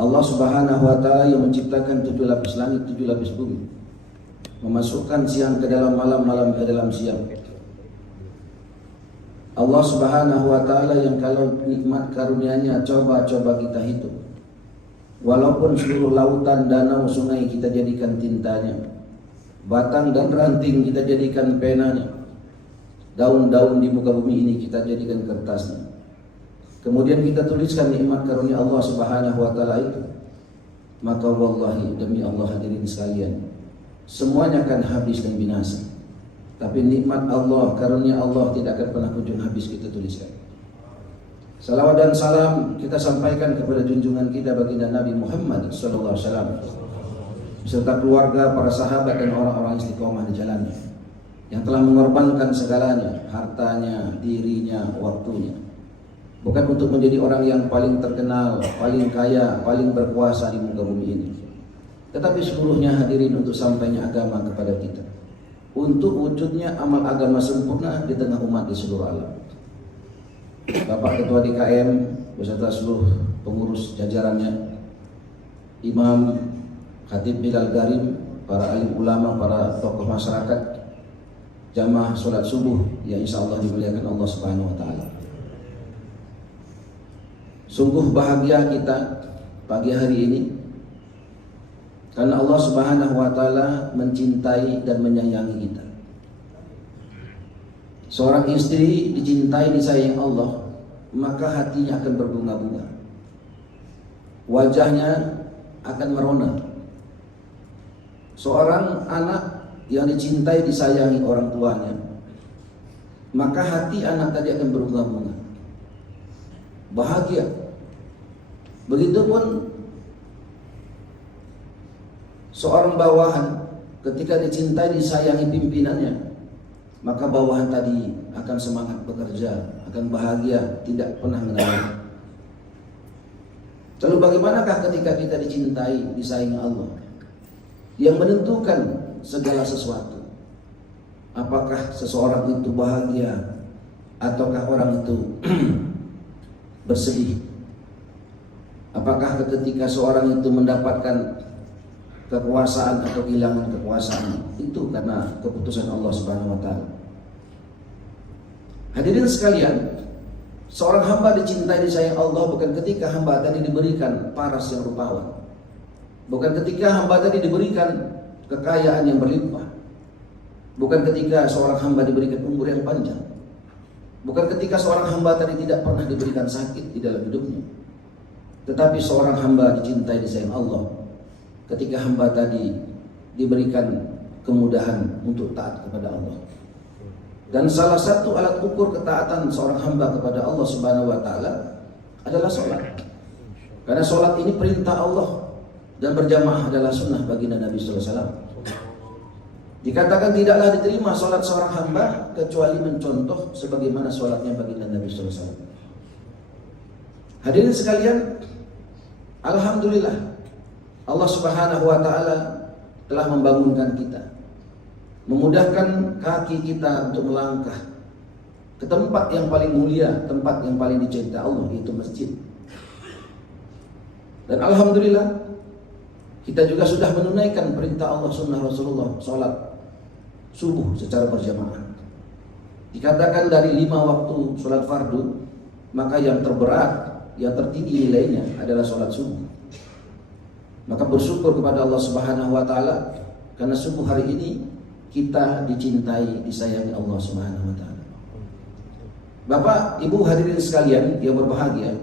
Allah Subhanahu wa Ta'ala yang menciptakan 7 lapis langit, 7 lapis bumi, memasukkan siang ke dalam malam, malam ke dalam siang. Allah Subhanahu wa Ta'ala yang kalau nikmat karunia-Nya coba-coba kita hitung. Walaupun seluruh lautan, danau, sungai kita jadikan tintanya, batang dan ranting kita jadikan penanya, daun-daun di muka bumi ini kita jadikan kertasnya. Kemudian kita tuliskan nikmat karunia Allah Subhanahu wa Ta'ala itu, maka wallahi, demi Allah hadirin sekalian, semuanya akan habis dan binasa. Tapi nikmat Allah, karunia Allah tidak akan pernah kunjung habis kita tuliskan. Salawat dan salam kita sampaikan kepada junjungan kita baginda Nabi Muhammad sallallahu alaihi wasallam beserta keluarga, para sahabat dan orang-orang istiqomah di jalannya, yang telah mengorbankan segalanya, hartanya, dirinya, waktunya, bukan untuk menjadi orang yang paling terkenal, paling kaya, paling berkuasa di muka bumi ini, tetapi seluruhnya hadirin untuk sampainya agama kepada kita, untuk wujudnya amal agama sempurna di tengah umat di seluruh alam. Bapak Ketua DKM beserta seluruh pengurus jajarannya, imam, khatib Bilal Garim, para alim ulama, para tokoh masyarakat, jamaah sholat subuh yang insya Allah dimuliakan Allah Subhanahu wa Ta'ala. Sungguh bahagia kita pagi hari ini karena Allah Subhanahu wa Ta'ala mencintai dan menyayangi kita. Seorang istri dicintai, disayang Allah, maka hatinya akan berbunga-bunga, wajahnya akan merona. Seorang anak yang dicintai, disayangi orang tuanya, maka hati anak tadi akan berbunga-bunga, bahagia. Begitupun seorang bawahan ketika dicintai, disayangi pimpinannya, maka bawahan tadi akan semangat bekerja, akan bahagia, tidak pernah mengeluh. Lalu bagaimanakah ketika kita dicintai, disayangi Allah yang menentukan segala sesuatu? Apakah seseorang itu bahagia ataukah orang itu bersedih? Apakah ketika seorang itu mendapatkan kekuasaan atau kehilangan kekuasaan, itu karena keputusan Allah Subhanahu wa Ta'ala. Hadirin sekalian, seorang hamba dicintai, disayang Allah bukan ketika hamba tadi diberikan paras yang rupawan, bukan ketika hamba tadi diberikan kekayaan yang berlimpah, bukan ketika seorang hamba diberikan umur yang panjang, bukan ketika seorang hamba tadi tidak pernah diberikan sakit di dalam hidupnya, tetapi seorang hamba dicintai, disayang Allah ketika hamba tadi diberikan kemudahan untuk taat kepada Allah. Dan salah satu alat ukur ketaatan seorang hamba kepada Allah Subhanahu wa Ta'ala adalah sholat. Karena sholat ini perintah Allah dan berjamaah adalah sunnah baginda Nabi sallallahu alaihi wasallam. Dikatakan tidaklah diterima sholat seorang hamba kecuali mencontoh sebagaimana sholatnya baginda Nabi sallallahu alaihi wasallam. Hadirin sekalian, alhamdulillah Allah Subhanahu wa Ta'ala telah membangunkan kita, memudahkan kaki kita untuk melangkah ke tempat yang paling mulia, tempat yang paling dicintai Allah, yaitu masjid. Dan alhamdulillah kita juga sudah menunaikan perintah Allah, sunnah Rasulullah, sholat subuh secara berjamaah. Dikatakan dari 5 waktu sholat fardu, maka yang terberat, yang tertinggi nilainya adalah sholat subuh. Maka bersyukur kepada Allah Subhanahu wa Ta'ala karena subuh hari ini kita dicintai, disayangi Allah Subhanahu wa Ta'ala. Bapak, Ibu hadirin sekalian yang berbahagia,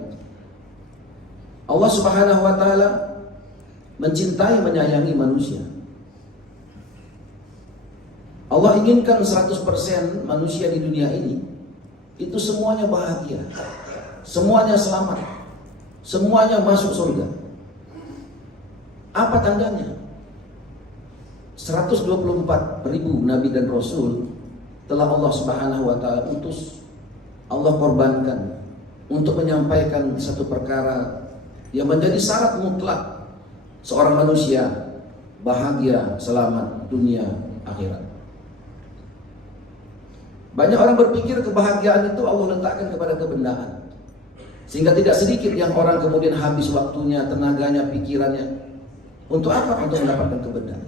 Allah Subhanahu wa Ta'ala mencintai, menyayangi manusia. Allah inginkan 100% manusia di dunia ini itu semuanya bahagia, semuanya selamat, semuanya masuk surga. Apa tandanya? 124.000 nabi dan rasul telah Allah Subhanahu wa Ta'ala utus, Allah korbankan untuk menyampaikan satu perkara yang menjadi syarat mutlak seorang manusia bahagia, selamat dunia akhirat. Banyak orang berpikir kebahagiaan itu Allah letakkan kepada kebendaan. Sehingga tidak sedikit yang orang kemudian habis waktunya, tenaganya, pikirannya. Untuk apa? Untuk mendapatkan kebenaran.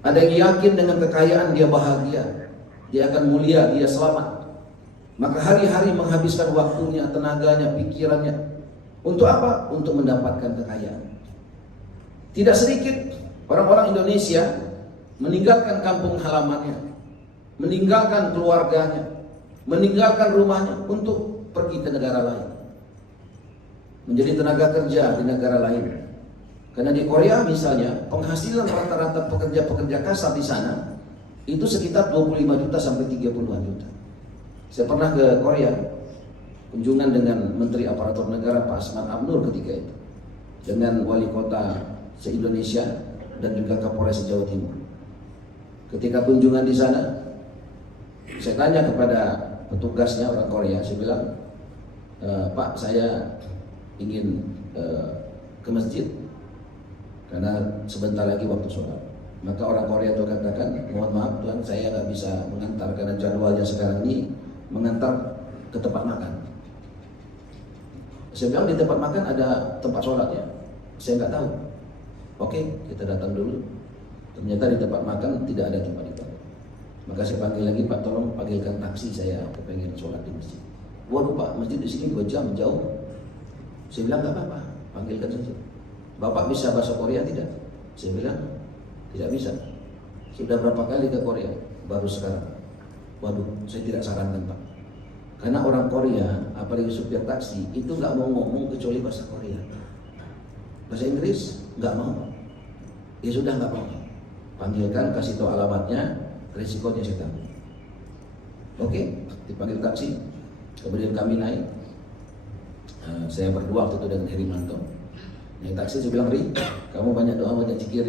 Ada yang yakin dengan kekayaan dia bahagia, dia akan mulia, dia selamat. Maka hari-hari menghabiskan waktunya, tenaganya, pikirannya. Untuk apa? Untuk mendapatkan kekayaan. Tidak sedikit orang-orang Indonesia meninggalkan kampung halamannya, meninggalkan keluarganya, meninggalkan rumahnya untuk pergi ke negara lain, menjadi tenaga kerja di negara lain. Karena di Korea misalnya penghasilan rata-rata pekerja-pekerja kasar di sana itu sekitar 25 juta sampai 30-an juta. Saya pernah ke Korea kunjungan dengan Menteri Aparatur Negara Pak Asman Abnur ketika itu, dengan wali kota se-Indonesia dan juga Kapolres Jawa Timur. Ketika kunjungan di sana, saya tanya kepada petugasnya orang Korea, saya bilang, Pak, saya ingin ke masjid karena sebentar lagi waktu sholat. Maka orang Korea itu katakan, mohon maaf Tuhan, saya nggak bisa mengantar karena jadwalnya sekarang ini mengantar ke tempat makan. Saya bilang di tempat makan ada tempat sholat ya? Saya nggak tahu. Oke, kita datang dulu. Ternyata di tempat makan tidak ada tempat itu. Maka saya panggil lagi, Pak, tolong panggilkan taksi, saya pengen sholat di masjid. Waduh Pak, masjid di sini 2 jam jauh. Saya bilang nggak apa-apa, panggilkan saja. Bapak bisa bahasa Korea tidak? Saya bilang tidak bisa. Sudah berapa kali ke Korea? Baru sekarang. Waduh, saya tidak sarankan Pak. Karena orang Korea, apalagi supir taksi, itu nggak mau ngomong kecuali bahasa Korea. Bahasa Inggris nggak mau. Ya sudah nggak mau. Panggilkan, kasih tahu alamatnya, risikonya saya tanggung. Oke, dipanggil taksi. Kemudian kami naik. Saya berdua waktu itu dengan Herimanto. Naik taksi, saya bilang, Ri, kamu banyak doa, banyak zikir.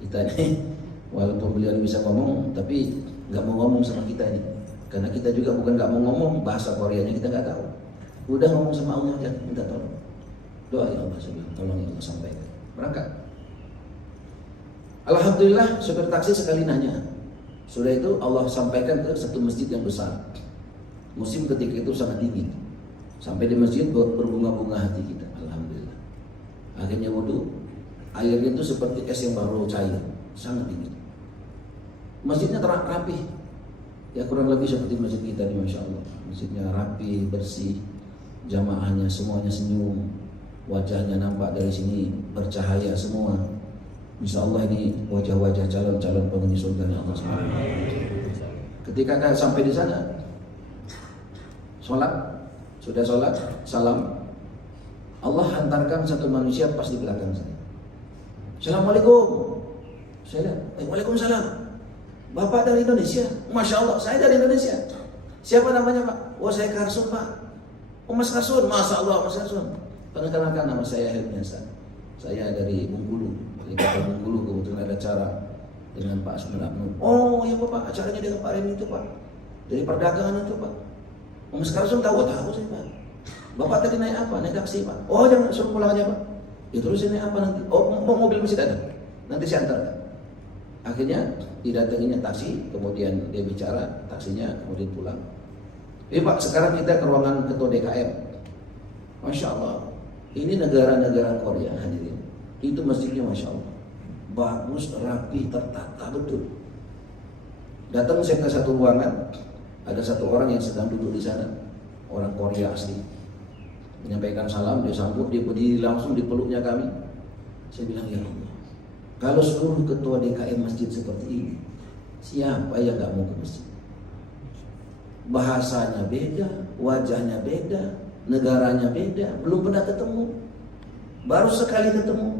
Kita ini, walaupun beliau bisa ngomong, tapi nggak mau ngomong sama kita ini. Karena kita juga bukan nggak mau ngomong, bahasa Koreanya kita nggak tahu. Udah ngomong sama Allah aja, minta tolong. Doa ya Allah, saya bilang, tolong ya Allah sampaikan. Berangkat. Alhamdulillah, supir taksi sekali nanya. Sudah itu Allah sampaikan ke satu masjid yang besar. Musim ketika itu sangat dingin. Sampai di masjid berbunga-bunga hati kita. Alhamdulillah. Akhirnya wudhu, airnya itu seperti es yang baru cair, sangat dingin. Masjidnya rapi, ya kurang lebih seperti masjid kita nih, Masya Allah. Masjidnya rapi, bersih, jamaahnya semuanya senyum, wajahnya nampak dari sini bercahaya semua. Insya Allah ini wajah-wajah calon-calon penghuni surga Allah SWT. Ketika sampai di sana, sudah sholat, salam. Allah hantarkan satu manusia pas di belakang saya. Assalamualaikum. Saya lihat, waalaikumsalam. Bapak dari Indonesia? Masya Allah, saya dari Indonesia. Siapa namanya Pak? Oh saya Karsun Pak. Oh Mas Karsun, Masya Allah Mas Karsun. Perkenalkan nama saya Hermiasa. Saya dari Bengkulu. Dari kota Bengkulu, kebetulan ada acara dengan Pak Asman Abnur. Oh iya Pak, acaranya dengan Pak Reni itu Pak. Dari perdagangan itu Pak. Oh Mas Karsun tahu saya Pak. Bapak tadi naik apa? Naik taksi Pak. Oh jangan, suruh pulang aja Pak. Ya terus ini apa nanti? Oh mau mobil masih ada. Nanti saya antarkan. Akhirnya didatanginya taksi, kemudian dia bicara, taksinya kemudian pulang. Pak, sekarang kita ke ruangan ketua DKM. Masya Allah, ini negara-negara Korea hadirin. Itu masjidnya Masya Allah, bagus, rapi, tertata betul. Datang saya ke satu ruangan, ada satu orang yang sedang duduk di sana, orang Korea asli. Menyampaikan salam, dia sambut, dia berdiri langsung di peluknya kami. Saya bilang, ya Allah, kalau seluruh ketua DKM masjid seperti ini, siapa yang gak mau ke masjid? Bahasanya beda, wajahnya beda, negaranya beda, belum pernah ketemu, baru sekali ketemu.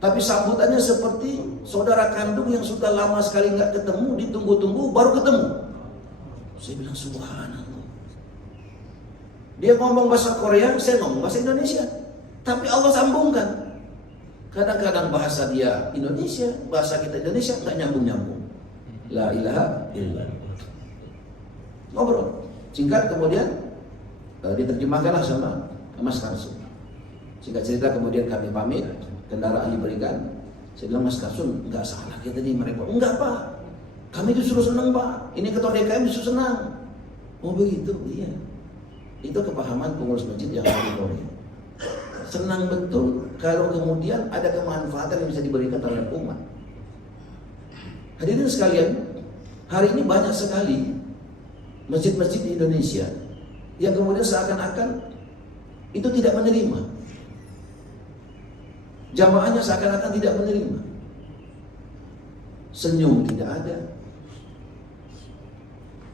Tapi sambutannya seperti saudara kandung yang sudah lama sekali gak ketemu, ditunggu-tunggu, baru ketemu. Saya bilang, subhanallah. Dia ngomong bahasa Korea, saya ngomong bahasa Indonesia. Tapi Allah sambungkan. Kadang-kadang bahasa dia Indonesia, bahasa kita Indonesia nggak nyambung-nyambung. La ilaha illallah. Ngobrol. Singkat kemudian diterjemahkanlah sama Mas Karsun. Singkat cerita kemudian kami pamit, kendaraan diberikan. Saya bilang, Mas Karsun nggak salah kita tadi merepot. Enggak Pak, kami justru senang Pak. Ini ketua DKM justru senang. Oh begitu, iya. Itu kepahaman pengurus masjid yang ada di Korea. Senang betul kalau kemudian ada kemanfaatan yang bisa diberikan terhadap umat. Hadirin sekalian, hari ini banyak sekali masjid-masjid di Indonesia yang kemudian seakan-akan itu tidak menerima. Jamaahnya seakan-akan tidak menerima. Senyum tidak ada.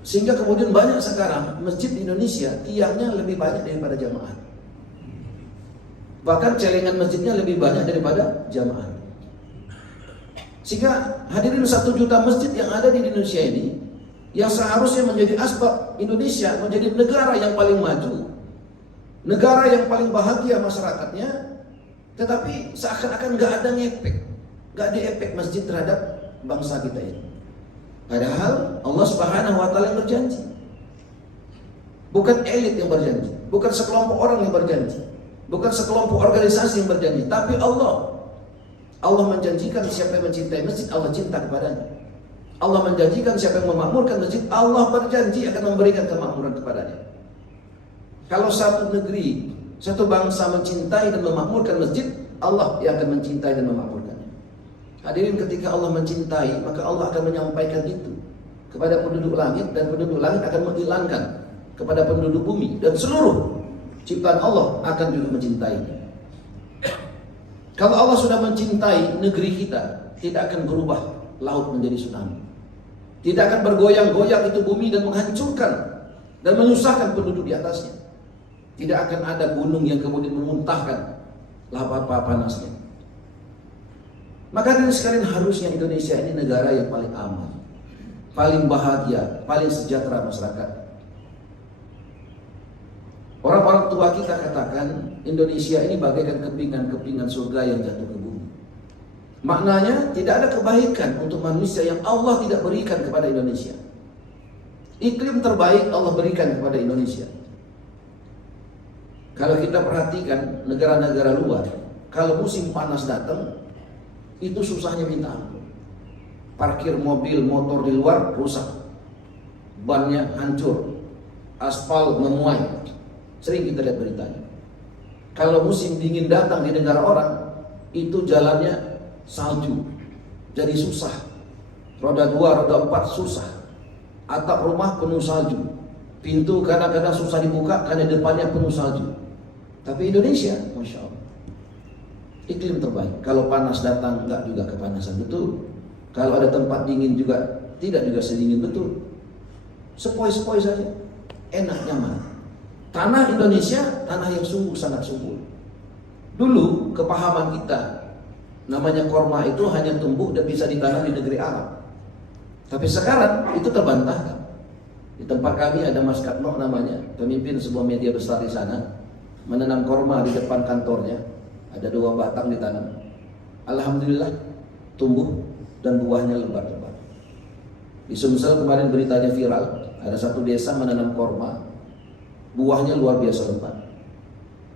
Sehingga kemudian banyak sekarang masjid di Indonesia tiangnya lebih banyak daripada jamaah. Bahkan celengan masjidnya lebih banyak daripada jamaah. Sehingga hadirin 1 juta masjid yang ada di Indonesia ini, yang seharusnya menjadi asbab Indonesia menjadi negara yang paling maju, negara yang paling bahagia masyarakatnya, tetapi seakan-akan gak ada ngefek, gak ada efek masjid terhadap bangsa kita ini. Padahal Allah Subhanahu wa Ta'ala yang berjanji, bukan elit yang berjanji, bukan sekelompok orang yang berjanji, bukan sekelompok organisasi yang berjanji, tapi Allah menjanjikan siapa yang mencintai masjid, Allah cinta kepadanya. Allah menjanjikan siapa yang memakmurkan masjid, Allah berjanji akan memberikan kemakmuran kepadanya. Kalau satu negeri, satu bangsa mencintai dan memakmurkan masjid, Allah yang akan mencintai dan memakmurkannya. Hadirin, ketika Allah mencintai, maka Allah akan menyampaikan itu kepada penduduk langit, dan penduduk langit akan menghilangkan kepada penduduk bumi, dan seluruh ciptaan Allah akan juga mencintainya. Kalau Allah sudah mencintai negeri kita, tidak akan berubah laut menjadi tsunami. Tidak akan bergoyang-goyang itu bumi dan menghancurkan dan menyusahkan penduduk di atasnya. Tidak akan ada gunung yang kemudian memuntahkan lava panasnya. Maka dari sekalian, harusnya Indonesia ini negara yang paling aman, paling bahagia, paling sejahtera masyarakat. Orang-orang tua kita katakan Indonesia ini bagaikan kepingan-kepingan surga yang jatuh ke bumi. Maknanya tidak ada kebaikan untuk manusia yang Allah tidak berikan kepada Indonesia. Iklim terbaik Allah berikan kepada Indonesia. Kalau kita perhatikan negara-negara luar, kalau musim panas datang, itu susahnya minta ampun. Parkir mobil, motor di luar rusak, bannya hancur, aspal memuai. Sering kita lihat beritanya. Kalau musim dingin datang di negara orang, itu jalannya salju, jadi susah. Roda 2, roda 4 susah. Atap rumah penuh salju. Pintu kadang-kadang susah dibuka karena depannya penuh salju. Tapi Indonesia, Masya Allah, iklim terbaik. Kalau panas datang, enggak juga kepanasan betul. Kalau ada tempat dingin juga, tidak juga sedingin betul. Sepoi-sepoi saja, enak, nyaman. Tanah Indonesia, tanah yang sungguh sangat subur. Dulu kepahaman kita, namanya korma itu hanya tumbuh dan bisa ditanam di negeri Arab. Tapi sekarang itu terbantahkan. Di tempat kami ada Mas Katno namanya, pemimpin sebuah media besar di sana, menanam korma di depan kantornya. Ada 2 batang ditanam. Alhamdulillah tumbuh dan buahnya lebat-lebat. Di Sumsel kemarin beritanya viral, ada satu desa menanam korma, buahnya luar biasa lebat.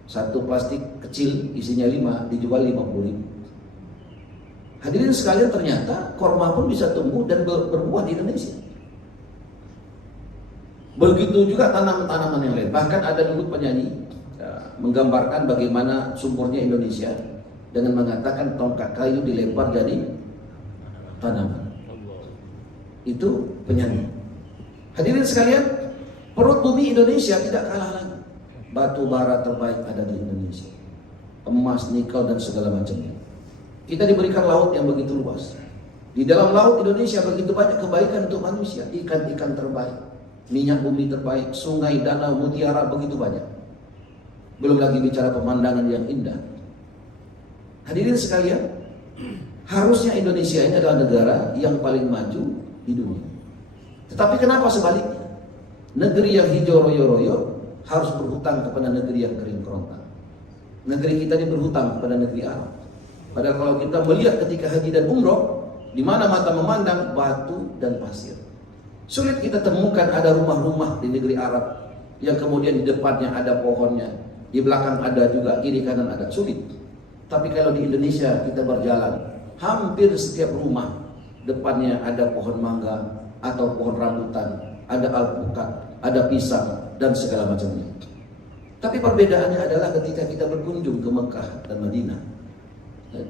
Satu plastik kecil isinya 5 dijual 50.000. Hadirin sekalian, ternyata korma pun bisa tumbuh dan berbuah di Indonesia. Begitu juga tanaman-tanaman yang lain. Bahkan ada dulu penyanyi menggambarkan bagaimana sumbernya Indonesia dengan mengatakan tongkat kayu dilempar jadi tanaman. Itu penyanyi. Hadirin sekalian, perut bumi Indonesia tidak kalah lagi. Batu bara terbaik ada di Indonesia. Emas, nikel dan segala macamnya. Kita diberikan laut yang begitu luas. Di dalam laut Indonesia begitu banyak kebaikan untuk manusia. Ikan-ikan terbaik, minyak bumi terbaik, sungai, danau, mutiara begitu banyak. Belum lagi bicara pemandangan yang indah. Hadirin sekalian, harusnya Indonesia ini adalah negara yang paling maju di dunia. Tetapi kenapa sebaliknya? Negeri yang hijau royo-royo harus berhutang kepada negeri yang kering kerontang. Negeri kita ini berhutang kepada negeri Arab. Padahal kalau kita melihat ketika haji dan umroh, di mana mata memandang batu dan pasir. Sulit kita temukan ada rumah-rumah di negeri Arab yang kemudian di depannya ada pohonnya, di belakang ada juga, kiri kanan ada. Sulit. Tapi kalau di Indonesia kita berjalan, hampir setiap rumah depannya ada pohon mangga atau pohon rambutan, ada alpukat, ada pisang dan segala macamnya. Tapi perbedaannya adalah ketika kita berkunjung ke Mekah dan Madinah,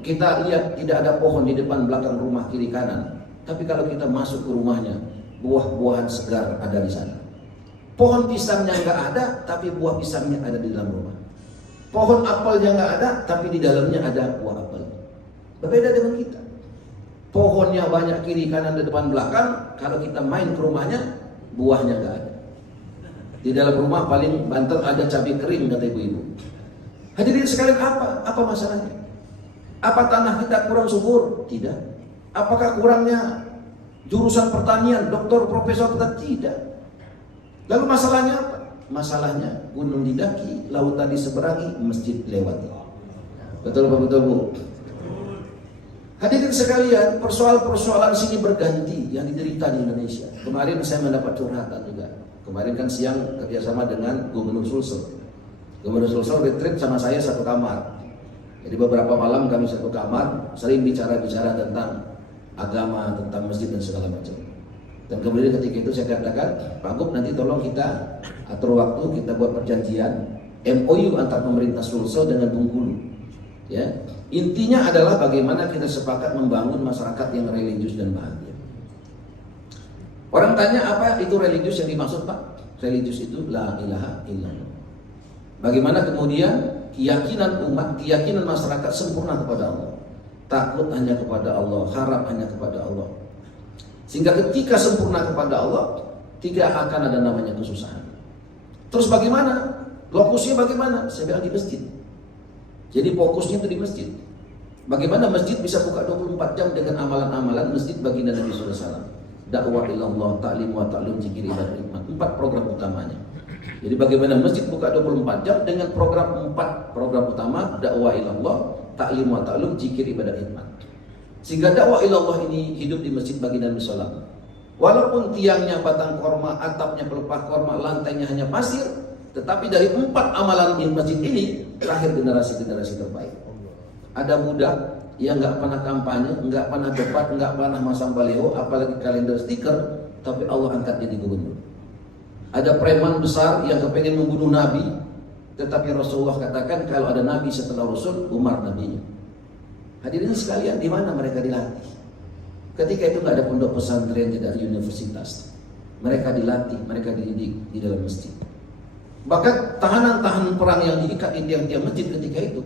kita lihat tidak ada pohon di depan belakang rumah kiri kanan. Tapi kalau kita masuk ke rumahnya, buah-buahan segar ada di sana. Pohon pisangnya nggak ada, tapi buah pisangnya ada di dalam rumah. Pohon apelnya nggak ada, tapi di dalamnya ada buah apel. Berbeda dengan kita. Pohonnya banyak kiri kanan di depan belakang. Kalau kita main ke rumahnya, buahnya nggak ada. Di dalam rumah paling banter ada cabai kering, kata ibu-ibu. Hadirin sekalian, apa masalahnya? Apa tanah kita kurang subur? Tidak. Apakah kurangnya jurusan pertanian, doktor, profesor? Tidak. Lalu masalahnya apa? Masalahnya gunung didaki, lautan diseberangi, masjid lewati. Betul Bu? Hadirin sekalian, persoalan-persoalan sini berganti yang diderita di Indonesia. Kemarin saya mendapat curhatan juga. Kemarin kan siang kerjasama dengan Gubernur Sulsel. Gubernur Sulsel retreat sama saya satu kamar. Jadi beberapa malam kami satu kamar, sering bicara-bicara tentang agama, tentang masjid dan segala macam. Dan kemudian ketika itu saya katakan, Pak Gub, nanti tolong kita atur waktu, kita buat perjanjian MOU antar pemerintah Sulsel dengan Bengkulu. Ya, intinya adalah bagaimana kita sepakat membangun masyarakat yang religius dan bahagia. Orang tanya, apa itu religius yang dimaksud, Pak? Religius itu la ilaha illallah. Bagaimana kemudian keyakinan umat, keyakinan masyarakat sempurna kepada Allah, takut hanya kepada Allah, harap hanya kepada Allah. Sehingga ketika sempurna kepada Allah, tidak akan ada namanya kesusahan. Terus bagaimana? Lokusnya bagaimana? Saya bilang di masjid. Jadi fokusnya itu di masjid. Bagaimana masjid bisa buka 24 jam dengan amalan-amalan masjid baginda Nabi sallallahu alaihi wasallam. Dakwah ilallah, ta'lim wa ta'lum, zikir, ibadah, hikmah. 4 program utamanya. Jadi bagaimana masjid buka 24 jam dengan program 4 program utama, dakwah ilallah, ta'lim wa ta'lum, zikir, ibadah, hikmah. Sehingga dakwah ilallah ini hidup di masjid baginda Nabi sallallahu alaihi wasallam. Walaupun tiangnya batang korma, atapnya pelepah korma, lantainya hanya pasir, tetapi dari 4 amalan di masjid ini terakhir generasi-generasi terbaik. Ada budak yang nggak pernah kampanye, nggak pernah debat, nggak pernah masang baliho, apalagi kalender stiker, tapi Allah angkat jadi gubernur. Ada preman besar yang kepengen membunuh Nabi, tetapi Rasulullah katakan kalau ada Nabi setelah Rasul, Umar nabinya. Hadirin sekalian, di mana mereka dilatih? Ketika itu nggak ada pondok pesantren, tidak ada universitas. Mereka dilatih, mereka dididik di dalam masjid. Bahkan tahanan-tahanan perang yang diikat di tiang-tiang masjid ketika itu,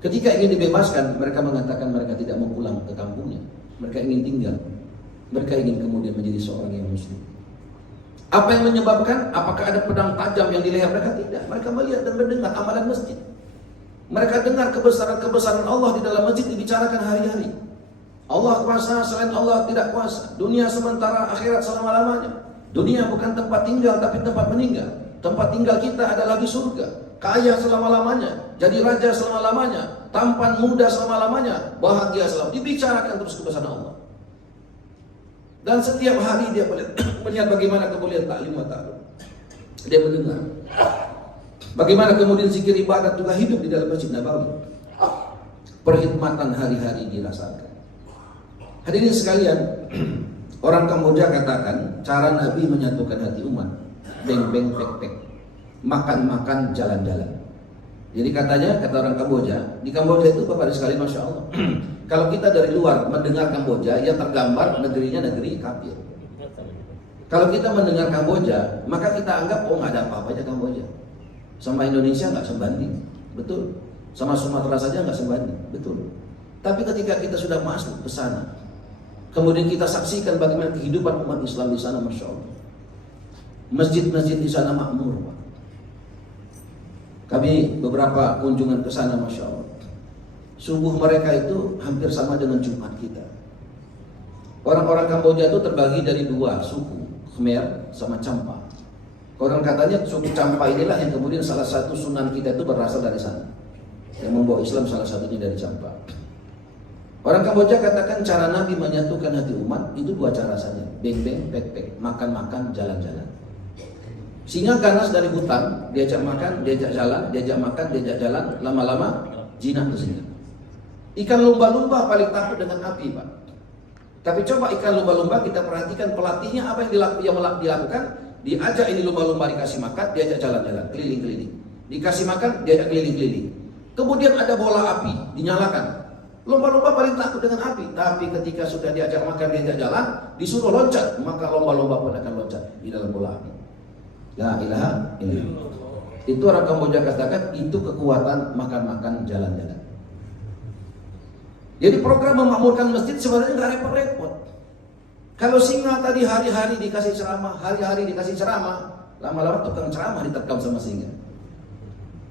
ketika ingin dibebaskan, mereka mengatakan mereka tidak mau pulang ke kampungnya. Mereka ingin tinggal. Mereka ingin kemudian menjadi seorang yang muslim. Apa yang menyebabkan? Apakah ada pedang tajam yang di leher mereka? Tidak. Mereka melihat dan mendengar amalan masjid. Mereka dengar kebesaran-kebesaran Allah di dalam masjid dibicarakan hari-hari. Allah kuasa, selain Allah tidak kuasa. Dunia sementara, akhirat selama-lamanya. Dunia bukan tempat tinggal tapi tempat meninggal. Tempat tinggal kita adalah di surga. Kaya selama-lamanya, jadi raja selama-lamanya, tampan muda selama-lamanya, bahagia selama. Dibicarakan terus kebesaran Allah. Dan setiap hari dia melihat bagaimana kemuliaan ta'lim wa ta'lum. Dia mendengar bagaimana kemudian zikir ibadat juga hidup di dalam Masjid Nabawi. Perkhidmatan hari-hari dirasakan. Hadirin sekalian, orang Kamboja katakan cara Nabi menyatukan hati umat, beng-beng pek-pek, makan-makan jalan-jalan. Jadi katanya, kata orang Kamboja, di Kamboja itu Bapak sekalian, Masya Allah, kalau kita dari luar mendengar Kamboja, yang tergambar negerinya negeri kafir. Kalau kita mendengar Kamboja, maka kita anggap, oh nggak ada apa-apanya Kamboja. Sama Indonesia nggak sebanding, betul. Sama Sumatera saja nggak sebanding, betul. Tapi ketika kita sudah masuk ke sana, kemudian kita saksikan bagaimana kehidupan umat Islam di sana, Masya Allah. Masjid-masjid di sana makmur, Pak. Kami beberapa kunjungan ke sana, Masya Allah. Subuh mereka itu hampir sama dengan Jumat kita. Orang-orang Kamboja itu terbagi dari 2 suku, Khmer sama Champa. Orang katanya suku Champa inilah yang kemudian salah satu sunan kita itu berasal dari sana. Yang membawa Islam salah satunya dari Champa. Orang Kamboja katakan cara Nabi menyatukan hati umat itu 2 cara saja. Beng-beng, pek-pek, makan-makan, jalan-jalan. Singa ganas dari hutan, diajak makan, diajak jalan, diajak makan, diajak jalan, lama-lama jinak tuh singa. Ikan lumba-lumba paling takut dengan api, Pak. Tapi coba ikan lumba-lumba kita perhatikan pelatihnya apa yang dilakukan? diajak ini lumba-lumba dikasih makan, diajak jalan-jalan, keliling-keliling. Dikasih makan, diajak keliling-keliling. Kemudian ada bola api, dinyalakan. Lumba-lumba paling takut dengan api, tapi ketika sudah diajak makan, diajak jalan, disuruh loncat, maka lumba-lumba pun akan loncat di dalam bola api. La ilaha illallah. Itu orang Kamboja katakan itu kekuatan makan-makan jalan-jalan. Jadi program memakmurkan masjid sebenarnya nggak repot-repot. Kalau singa tadi hari-hari dikasih ceramah, hari-hari dikasih ceramah, lama-lama tukang ceramah diterkam sama singa.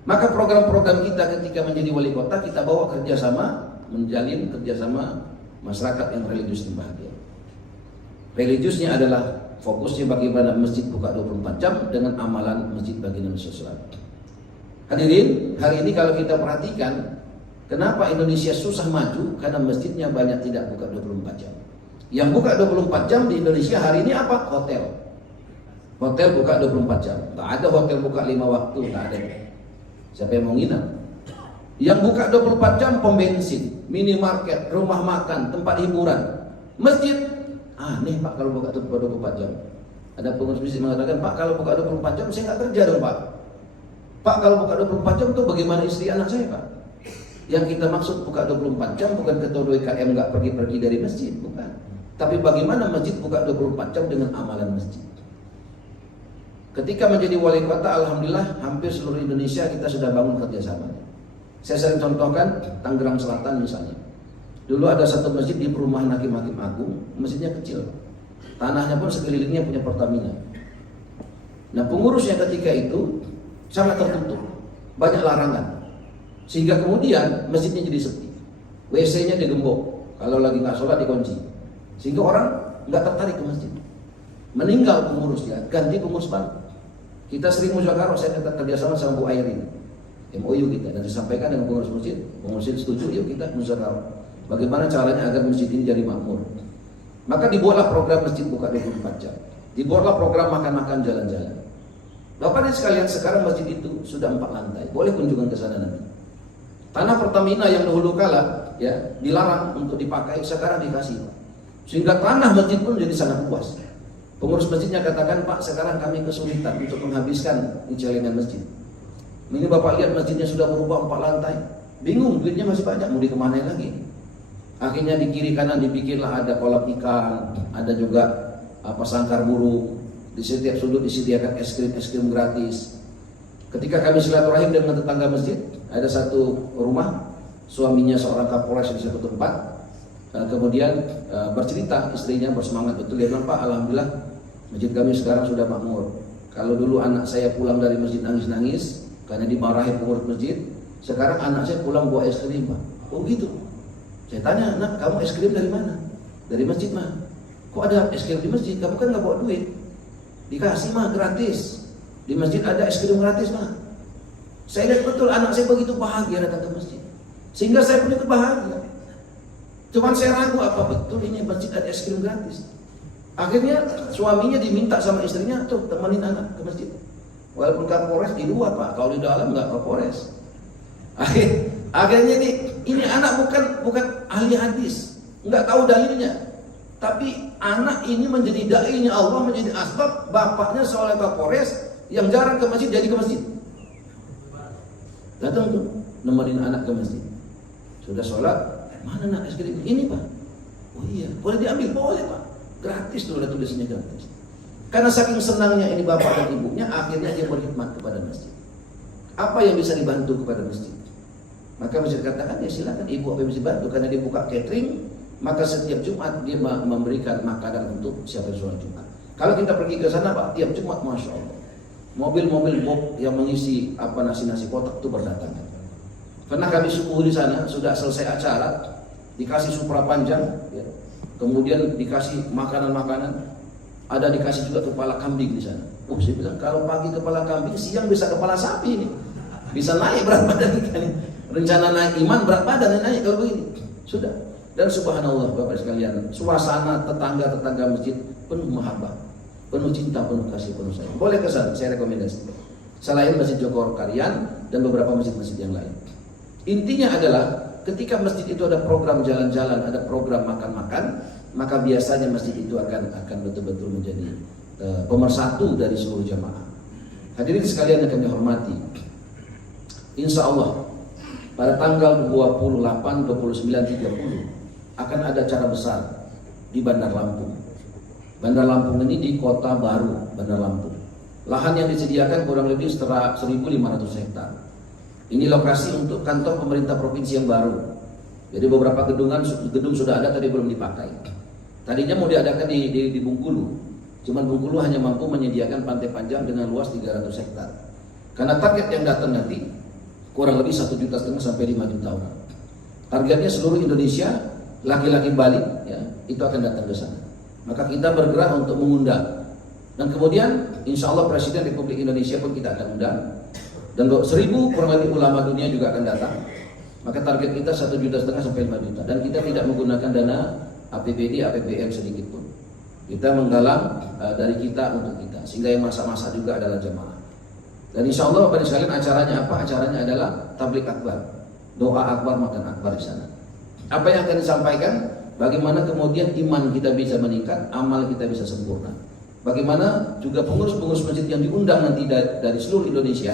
Maka program-program kita ketika menjadi wali kota, kita bawa kerjasama, menjalin kerjasama masyarakat yang religius dan bahagia. Religiusnya adalah fokusnya bagaimana masjid buka 24 jam dengan amalan masjid bagi Nabi SAW. Hadirin, hari ini kalau kita perhatikan, kenapa Indonesia susah maju? Karena masjidnya banyak tidak buka 24 jam. Yang buka 24 jam di Indonesia hari ini apa? Hotel. Hotel buka 24 jam. Tak ada hotel buka 5 waktu, tak ada. Siapa yang mau nginap? Yang buka 24 jam pembensin, minimarket, rumah makan, tempat hiburan. Masjid, aneh Pak kalau buka 24 jam. Ada pengurus masjid mengatakan, Pak kalau buka 24 jam saya nggak kerja dong Pak. Pak kalau buka 24 jam tuh bagaimana istri anak saya Pak? Yang kita maksud buka 24 jam bukan ketua WKM nggak pergi-pergi dari masjid, bukan. Tapi bagaimana masjid buka 24 jam dengan amalan masjid. Ketika menjadi wali kota, alhamdulillah hampir seluruh Indonesia kita sudah bangun kerjasama. Saya sering contohkan Tangerang Selatan misalnya. Dulu ada satu masjid di perumahan Hakim-Hakim Agung, masjidnya kecil. Tanahnya pun sekelilingnya punya Pertamina. Nah pengurusnya ketika itu sangat tertutup, banyak larangan. Sehingga kemudian masjidnya jadi sepi. WC-nya digembok, kalau lagi nggak sholat dikunci. Sehingga orang nggak tertarik ke masjid. Meninggal pengurusnya, ganti pengurus baru. Kita sering musyawarah, saya minta kerjasama sama Bu Airin, MOU kita, dan disampaikan dengan pengurus masjid setuju, yuk kita musyawarah. Bagaimana caranya agar masjid ini jadi makmur. Maka dibuatlah program masjid buka 24 jam. Dibuatlah program makan-makan jalan-jalan. Bapak dan sekalian, sekarang masjid itu sudah 4 lantai. Boleh kunjungan ke sana nanti. Tanah Pertamina yang dahulu kala ya dilarang untuk dipakai, sekarang dikasih. Sehingga tanah masjid pun jadi sangat luas. Pengurus masjidnya katakan, Pak sekarang kami kesulitan untuk menghabiskan celengan masjid. Ini Bapak lihat masjidnya sudah berubah 4 lantai. Bingung, duitnya masih banyak, mau dikemanain lagi. Akhirnya di kiri kanan dibikinlah ada kolam ikan, ada juga sangkar burung. Di setiap sudut disediakan es krim gratis. Ketika kami silaturahim dengan tetangga masjid, ada satu rumah, suaminya seorang kapolres di satu tempat. Kemudian bercerita, istrinya bersemangat betul, dia bilang, Pak alhamdulillah masjid kami sekarang sudah makmur. Kalau dulu anak saya pulang dari masjid nangis-nangis karena dimarahi pengurus masjid, sekarang anak saya pulang bawa es krim Pak. Oh gitu. Saya tanya, nak kamu es krim dari mana? Dari masjid mah. Kok ada es krim di masjid? Kamu kan nggak bawa duit. Dikasih mah gratis. Di masjid ada es krim gratis mah. Saya lihat betul anak saya begitu bahagia datang ke masjid. Sehingga saya pun itu bahagia. Cuman saya ragu apa betul ini masjid ada es krim gratis. Akhirnya suaminya diminta sama istrinya, tuh temenin anak ke masjid. Walaupun Kapolres di luar Pak, kalau di dalam nggak Kapolres. Akhirnya ini anak bukan ahli hadis, nggak tahu dalilnya. Tapi anak ini menjadi dai-nya Allah, menjadi asbab bapaknya seorang Kapolres yang jarang ke masjid jadi ke masjid. Datang tuh nemenin anak ke masjid. Sudah sholat, mana nak es krim? Ini Pak. Oh iya, boleh diambil? Boleh Pak. Gratis tuh, ada tulisnya gratis. Karena saking senangnya ini bapak dan ibunya, akhirnya dia berkhidmat kepada masjid. Apa yang bisa dibantu kepada masjid? Maka masjid katakan, ya silakan ibu apa yang bisa dibantu. Karena dia buka catering, maka setiap Jumat dia memberikan makanan untuk siapa yang sholat Jumat. Kalau kita pergi ke sana Pak, tiap Jumat Masya Allah, mobil-mobil box yang mengisi nasi-nasi kotak itu berdatangan. Pernah kami subuh di sana, sudah selesai acara, dikasih supra panjang, ya. Kemudian dikasih makanan-makanan, ada dikasih juga kepala kambing di sana. Saya bilang kalau pagi kepala kambing, siang bisa kepala sapi ini, bisa naik berat badan ikan. Rencana naik iman berat badan naik kalau begini. Sudah. Dan subhanallah Bapak sekalian, suasana tetangga masjid penuh mahabbah, penuh cinta, penuh kasih, penuh sayang. Boleh ke sana, saya rekomendasi. Selain Masjid Joko Karian dan beberapa masjid-masjid yang lain. Intinya adalah ketika masjid itu ada program jalan-jalan, ada program makan-makan, maka biasanya masjid itu akan betul-betul menjadi pemersatu dari seluruh jamaah. Hadirin sekalian yang kami hormati, insya Allah pada tanggal 28, 29, 30 akan ada acara besar di Bandar Lampung. Bandar Lampung ini di Kota Baru, Bandar Lampung. Lahan yang disediakan kurang lebih 1.500 hektar. Ini lokasi untuk kantor pemerintah provinsi yang baru. Jadi beberapa gedung sudah ada, tapi belum dipakai. Tadinya mau diadakan di Bengkulu, cuman Bengkulu hanya mampu menyediakan pantai panjang dengan luas 300 hektar. Karena target yang datang nanti kurang lebih 1,5 juta sampai 5 juta orang. Targetnya seluruh Indonesia, laki-laki balik, ya, itu akan datang ke sana. Maka kita bergerak untuk mengundang. Dan kemudian insya Allah Presiden Republik Indonesia pun kita akan undang. Dan 1.000 kurang lebih ulama dunia juga akan datang. Maka target kita 1,5 juta sampai 5 juta. Dan kita tidak menggunakan dana APBD, APBN sedikit pun. Kita menggalang dari kita untuk kita. Sehingga yang masak-masak juga adalah jamaah. Dan insya Allah pada sekalian acaranya apa? Acaranya adalah tablik akbar. Doa akbar, makan akbar di sana. Apa yang akan disampaikan? Bagaimana kemudian iman kita bisa meningkat, amal kita bisa sempurna. Bagaimana juga pengurus-pengurus masjid yang diundang nanti dari seluruh Indonesia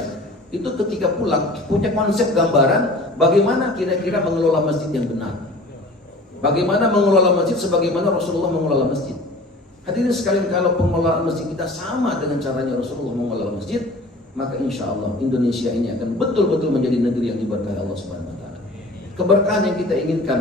itu ketika pulang punya konsep gambaran bagaimana kira-kira mengelola masjid yang benar. Bagaimana mengelola masjid sebagaimana Rasulullah mengelola masjid. Hadirin sekalian, kalau pengelolaan masjid kita sama dengan caranya Rasulullah mengelola masjid, maka insya Allah Indonesia ini akan betul-betul menjadi negeri yang diberkahi Allah Subhanahu Wa Taala. Keberkahan yang kita inginkan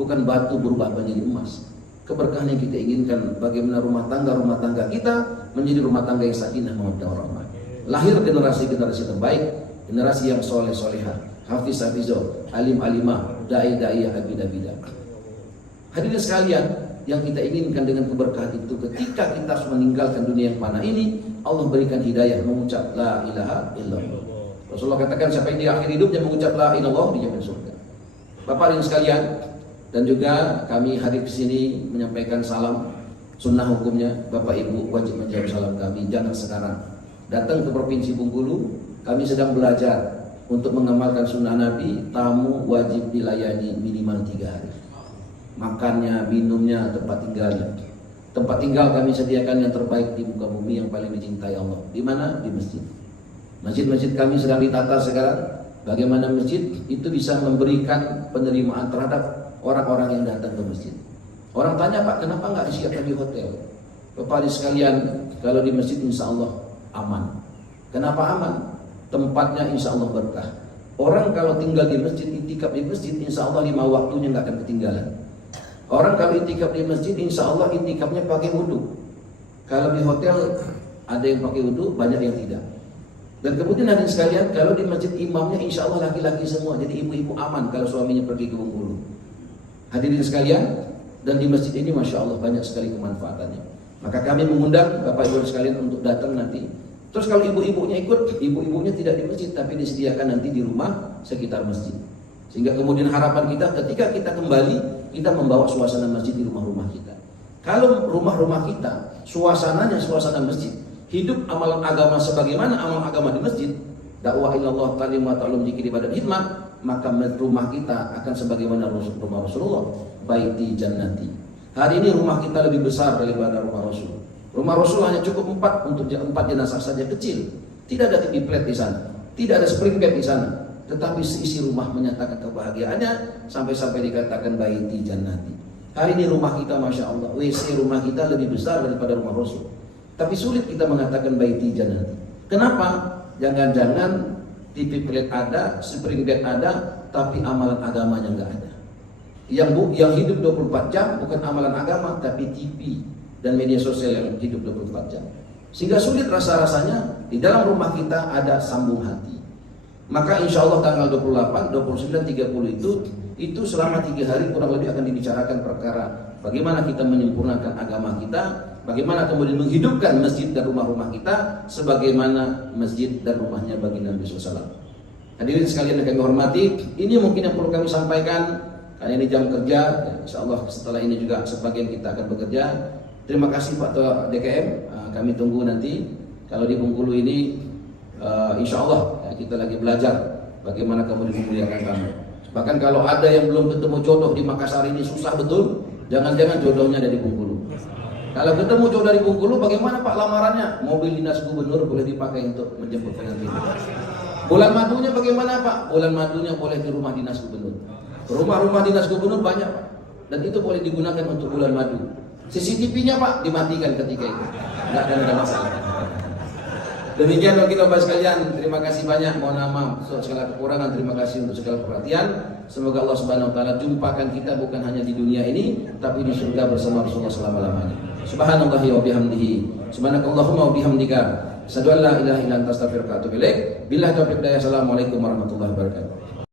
bukan batu berubah menjadi emas. Keberkahan yang kita inginkan bagaimana rumah tangga kita menjadi rumah tangga yang sakinah mawaddah warahmah. Lahir generasi-generasi terbaik, generasi yang soleh-solehah, hafiz-hafizah, alim-alimah, dai-daiyah, abid-abidah. Hadirin sekalian, yang kita inginkan dengan keberkahan itu ketika kita harus meninggalkan dunia yang fana ini, Allah berikan hidayah mengucap la ilaha illallah. Rasulullah katakan siapa yang di akhir hidupnya mengucap la ilaha illallah dijamin surga. Bapak dan sekalian, dan juga kami hadir di sini menyampaikan salam sunnah hukumnya. Bapak Ibu wajib menjawab salam kami. Jangan sekarang datang ke Provinsi Bengkulu, kami sedang belajar untuk mengamalkan sunnah Nabi. Tamu wajib dilayani minimal 3 hari. Makannya, minumnya, tempat tinggalnya. Tempat tinggal kami sediakan yang terbaik di muka bumi yang paling dicintai Allah. Di mana? Di masjid. Masjid-masjid kami sedang ditata sekarang. Bagaimana masjid itu bisa memberikan penerimaan terhadap orang-orang yang datang ke masjid. Orang tanya, Pak, kenapa nggak disiapkan di hotel? Bapak sekalian, kalau di masjid insya Allah aman. Kenapa aman? Tempatnya insya Allah berkah. Orang kalau tinggal di masjid, itikaf di masjid, insya Allah 5 waktunya nggak akan ketinggalan. Orang kalau itikaf di masjid, insya Allah itikafnya pakai wudu. Kalau di hotel ada yang pakai wudu, banyak yang tidak. Dan kemudian hadirin sekalian, kalau di masjid imamnya insya Allah laki-laki semua, jadi ibu-ibu aman kalau suaminya pergi ke Bengkulu. Hadirin sekalian, dan di masjid ini masya Allah banyak sekali kemanfaatannya. Maka kami mengundang Bapak Ibu sekalian untuk datang nanti. Terus kalau ibu-ibunya ikut, ibu-ibunya tidak di masjid tapi disediakan nanti di rumah sekitar masjid. Sehingga kemudian harapan kita ketika kita kembali, kita membawa suasana masjid di rumah-rumah kita. Kalau rumah-rumah kita suasananya suasana masjid, hidup amalan agama sebagaimana amalan agama di masjid, dakwah ilallah, ta'lim wa ta'lum, zikir, ibadah, hikmah, maka rumah kita akan sebagaimana rumah Rasulullah, baiti jannati. Hari ini rumah kita lebih besar daripada rumah Rasul. Rumah Rasul hanya cukup 4 untuk 4 jenazah saja, kecil. Tidak ada TV flat di sana, tidak ada spring bed di sana. Tetapi seisi rumah menyatakan kebahagiaannya sampai-sampai dikatakan baiti jannati. Hari ini rumah kita masya Allah, WC rumah kita lebih besar daripada rumah Rasul. Tapi sulit kita mengatakan baiti jannati. Kenapa? Jangan-jangan TV flat ada, spring bed ada, tapi amalan agamanya nggak ada. Yang hidup 24 jam bukan amalan agama, tapi TV dan media sosial yang hidup 24 jam. Sehingga sulit rasa-rasanya di dalam rumah kita ada sambung hati. Maka insya Allah tanggal 28, 29, 30 itu selama 3 hari kurang lebih akan dibicarakan perkara bagaimana kita menyempurnakan agama kita, bagaimana kemudian menghidupkan masjid dan rumah-rumah kita sebagaimana masjid dan rumahnya baginda Nabi SAW. Hadirin sekalian yang kami hormati, ini mungkin yang perlu kami sampaikan karena ini jam kerja. Insya Allah setelah ini juga sebagian kita akan bekerja. Terima kasih Pak Ketua DKM, kami tunggu nanti. Kalau di Bengkulu ini insya Allah kita lagi belajar bagaimana kemudian memuliakan kami. Bahkan kalau ada yang belum ketemu jodoh di Makassar ini susah betul, jangan-jangan jodohnya ada di Bengkulu. Kalau ketemu jauh dari Bengkulu, bagaimana Pak lamarannya? Mobil dinas gubernur boleh dipakai untuk menjemput pengantin. Bulan madunya bagaimana Pak? Bulan madunya boleh di rumah dinas gubernur. Rumah-rumah dinas gubernur banyak Pak, dan itu boleh digunakan untuk bulan madu. CCTV-nya Pak dimatikan ketika itu, nggak ada masalah. Demikian bagi Bapak sekalian, terima kasih banyak. Mohon maaf untuk segala kekurangan, terima kasih untuk segala perhatian. Semoga Allah Subhanahu wa taala jumpakan kita bukan hanya di dunia ini, tapi di surga bersama Rasulullah selama-lamanya. Subhanallahi wa bihamdihi. Subhanakallahumma wa bihamdika. Asyhadu an la ilaha illa anta astaghfiruka wa atubu ilaik. Billahi taufiq hidayah. Assalamualaikum warahmatullahi wabarakatuh.